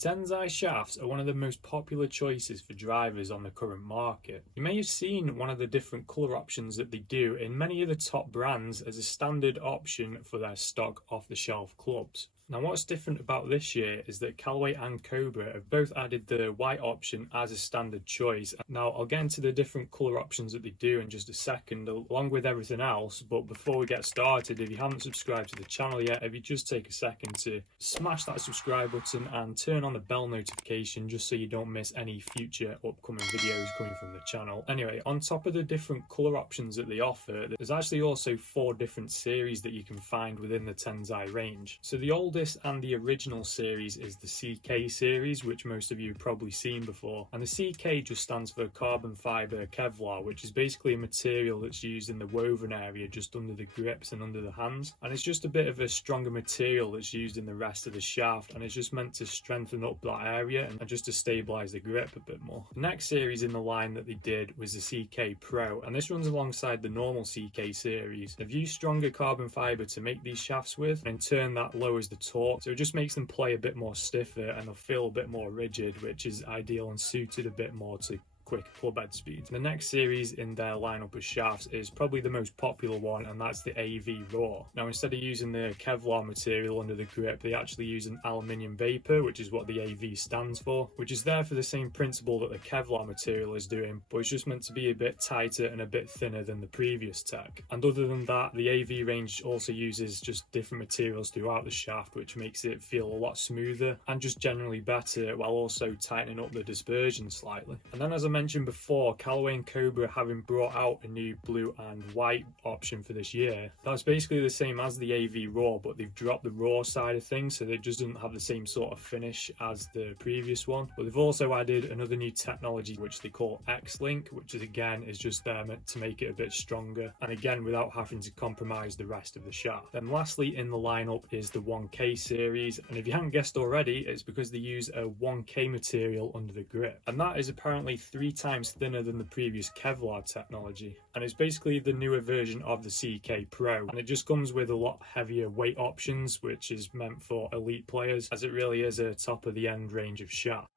Tensei shafts are one of the most popular choices for drivers on the current market. You may have seen one of the different colour options that they do in many of the top brands as a standard option for their stock off-the-shelf clubs. Now what's different about this year is that Callaway and Cobra have both added the white option as a standard choice. Now I'll get into the different colour options that they do in just a second along with everything else, but before we get started, if you haven't subscribed to the channel yet, if you just take a second to smash that subscribe button and turn on the bell notification just so you don't miss any future upcoming videos coming from the channel. Anyway, on top of the different colour options that they offer, there's actually also 4 different series that you can find within the Tensei range. So the oldest and the original series is the CK series, which most of you have probably seen before, and the CK just stands for carbon fibre Kevlar, which is basically a material that's used in the woven area just under the grips and under the hands, and it's just a bit of a stronger material that's used in the rest of the shaft, and it's just meant to strengthen up that area and just to stabilise the grip a bit more. The next series in the line that they did was the CK Pro, and this runs alongside the normal CK series. They've used stronger carbon fibre to make these shafts with, and in turn that lowers the torque, so it just makes them play a bit more stiffer and they'll feel a bit more rigid, which is ideal and suited a bit more to quick club head speed. The next series in their lineup of shafts is probably the most popular one, and that's the AV Raw. Now instead of using the Kevlar material under the grip, they actually use an aluminium vapor, which is what the AV stands for, which is there for the same principle that the Kevlar material is doing, but it's just meant to be a bit tighter and a bit thinner than the previous tech. And other than that, the AV range also uses just different materials throughout the shaft, which makes it feel a lot smoother and just generally better, while also tightening up the dispersion slightly. And then, as I mentioned before, Callaway and Cobra having brought out a new blue and white option for this year, that's basically the same as the AV Raw, but they've dropped the raw side of things, so it just doesn't have the same sort of finish as the previous one. But they've also added another new technology which they call X-Link, which is again is just there meant to make it a bit stronger, and again without having to compromise the rest of the shaft. Then lastly in the lineup is the 1K series, and if you haven't guessed already, it's because they use a 1K material under the grip, and that is apparently 3 times thinner than the previous Kevlar technology, and it's basically the newer version of the CK Pro, and it just comes with a lot heavier weight options, which is meant for elite players, as it really is a top of the end range of shaft.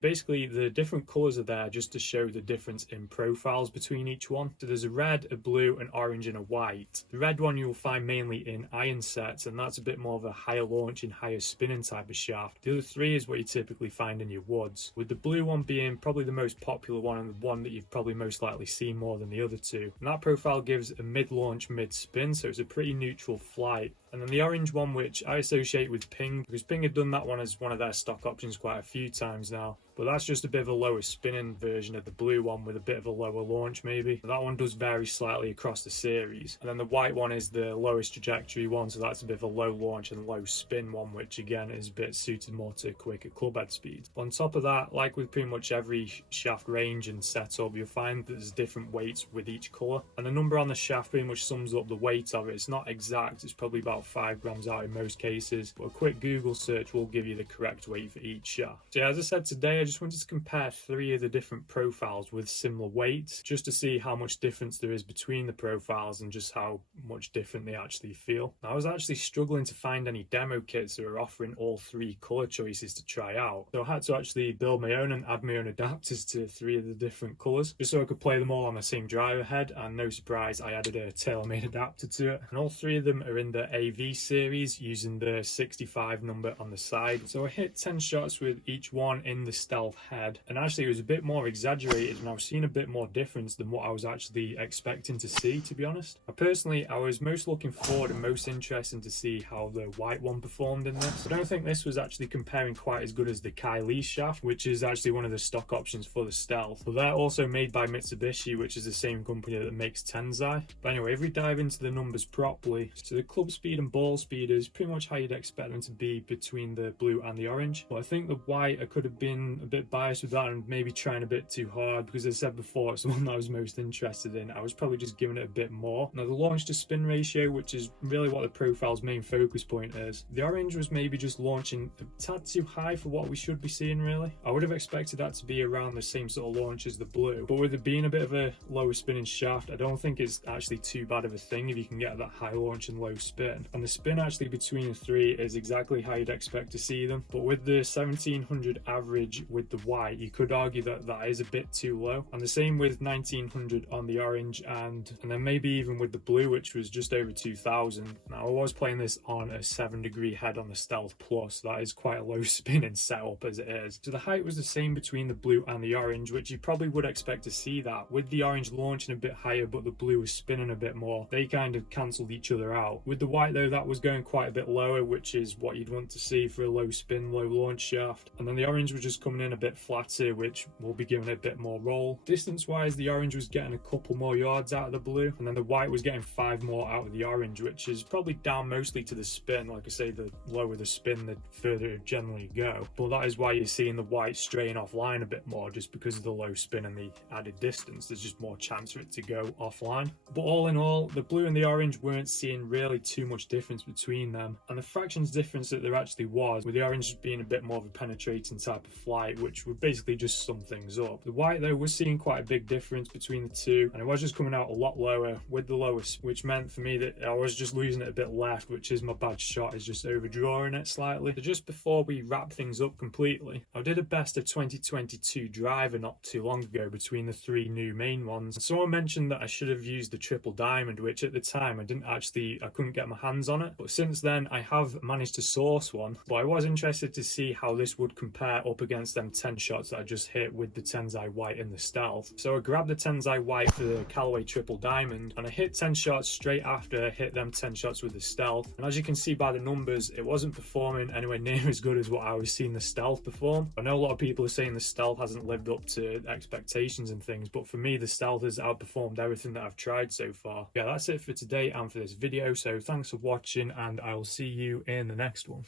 Basically, the different colours are there just to show the difference in profiles between each one. So there's a red, a blue, an orange and a white. The red one you'll find mainly in iron sets, and that's a bit more of a higher launch and higher spinning type of shaft. The other 3 is what you typically find in your woods, with the blue one being probably the most popular one and the one that you've probably most likely seen more than the other 2. And that profile gives a mid-launch, mid-spin, so it's a pretty neutral flight. And then the orange one, which I associate with Ping, because Ping have done that one as one of their stock options quite a few times now. But that's just a bit of a lower spinning version of the blue one with a bit of a lower launch maybe. That one does vary slightly across the series. And then the white one is the lowest trajectory one, so that's a bit of a low launch and low spin one, which again is a bit suited more to quicker club head speed. On top of that, like with pretty much every shaft range and setup, you'll find that there's different weights with each colour. And the number on the shaft pretty much sums up the weight of it. It's not exact, it's probably about 5 grams out in most cases, but a quick Google search will give you the correct weight for each shaft. So yeah, as I said today, I just wanted to compare 3 of the different profiles with similar weights, just to see how much difference there is between the profiles and just how much different they actually feel. Now, I was actually struggling to find any demo kits that were offering all 3 colour choices to try out, so I had to actually build my own and add my own adapters to 3 of the different colours, just so I could play them all on the same driver head, and no surprise, I added a tailor-made adapter to it. And all 3 of them are in the AV series using the 65 number on the side. So I hit 10 shots with each one in the stealth head, and actually it was a bit more exaggerated, and I was seeing a bit more difference than what I was actually expecting to see, to be honest. I was most looking forward and most interested to see how the white one performed in this. I don't think this was actually comparing quite as good as the Kylie shaft, which is actually one of the stock options for the stealth, but they're also made by Mitsubishi, which is the same company that makes Tensei. But anyway, if we dive into the numbers properly, so the club speed and ball speed is pretty much how you'd expect them to be between the blue and the orange, but I think the white, I could have been a bit biased with that and maybe trying a bit too hard, because as I said before, it's the one that I was most interested in. I was probably just giving it a bit more. Now the launch to spin ratio, which is really what the profile's main focus point is, the orange was maybe just launching a tad too high for what we should be seeing really. I would have expected that to be around the same sort of launch as the blue, but with it being a bit of a lower spinning shaft, I don't think it's actually too bad of a thing if you can get that high launch and low spin. and the spin actually between the three is exactly how you'd expect to see them. But with the 1700 average with the white, you could argue that that is a bit too low, and the same with 1900 on the orange, and then maybe even with the blue, which was just over 2000. Now I was playing this on a 7-degree head on the Stealth Plus. That is quite a low spinning setup as it is. So the height was the same between the blue and the orange, which you probably would expect to see that. With the orange launching a bit higher but the blue was spinning a bit more, they kind of cancelled each other out. With the white though, that was going quite a bit lower, which is what you'd want to see for a low spin, low launch shaft. And then the orange was just coming in a bit flatter, which will be giving it a bit more roll. Distance wise, the orange was getting a couple more yards out of the blue, and then the white was getting 5 more out of the orange, which is probably down mostly to the spin. Like I say, the lower the spin, the further it generally go. But that is why you're seeing the white straying offline a bit more, just because of the low spin and the added distance. There's just more chance for it to go offline. But all in all, the blue and the orange weren't seeing really too much difference between them, and the fractions difference that there actually was, with the orange being a bit more of a penetrating type of flight, which would basically just sum things up. The white though was seeing quite a big difference between the two, and it was just coming out a lot lower with the lowest, which meant for me that I was just losing it a bit left, which is my bad shot, is just overdrawing it slightly. So just before we wrap things up completely, I did a best of 2022 driver not too long ago between the 3 new main ones, and someone mentioned that I should have used the triple diamond, which at the time I couldn't get my hands on it, but since then I have managed to source one. But I was interested to see how this would compare up against them 10 shots that I just hit with the Tensei white in the Stealth. So I grabbed the Tensei white for the Callaway triple diamond, and I hit 10 shots straight after I hit them 10 shots with the Stealth, and as you can see by the numbers, it wasn't performing anywhere near as good as what I was seeing the Stealth perform. I know a lot of people are saying the Stealth hasn't lived up to expectations and things, but for me the Stealth has outperformed everything that I've tried so far. Yeah, that's it for today and for this video, so thanks for watching, and I will see you in the next one.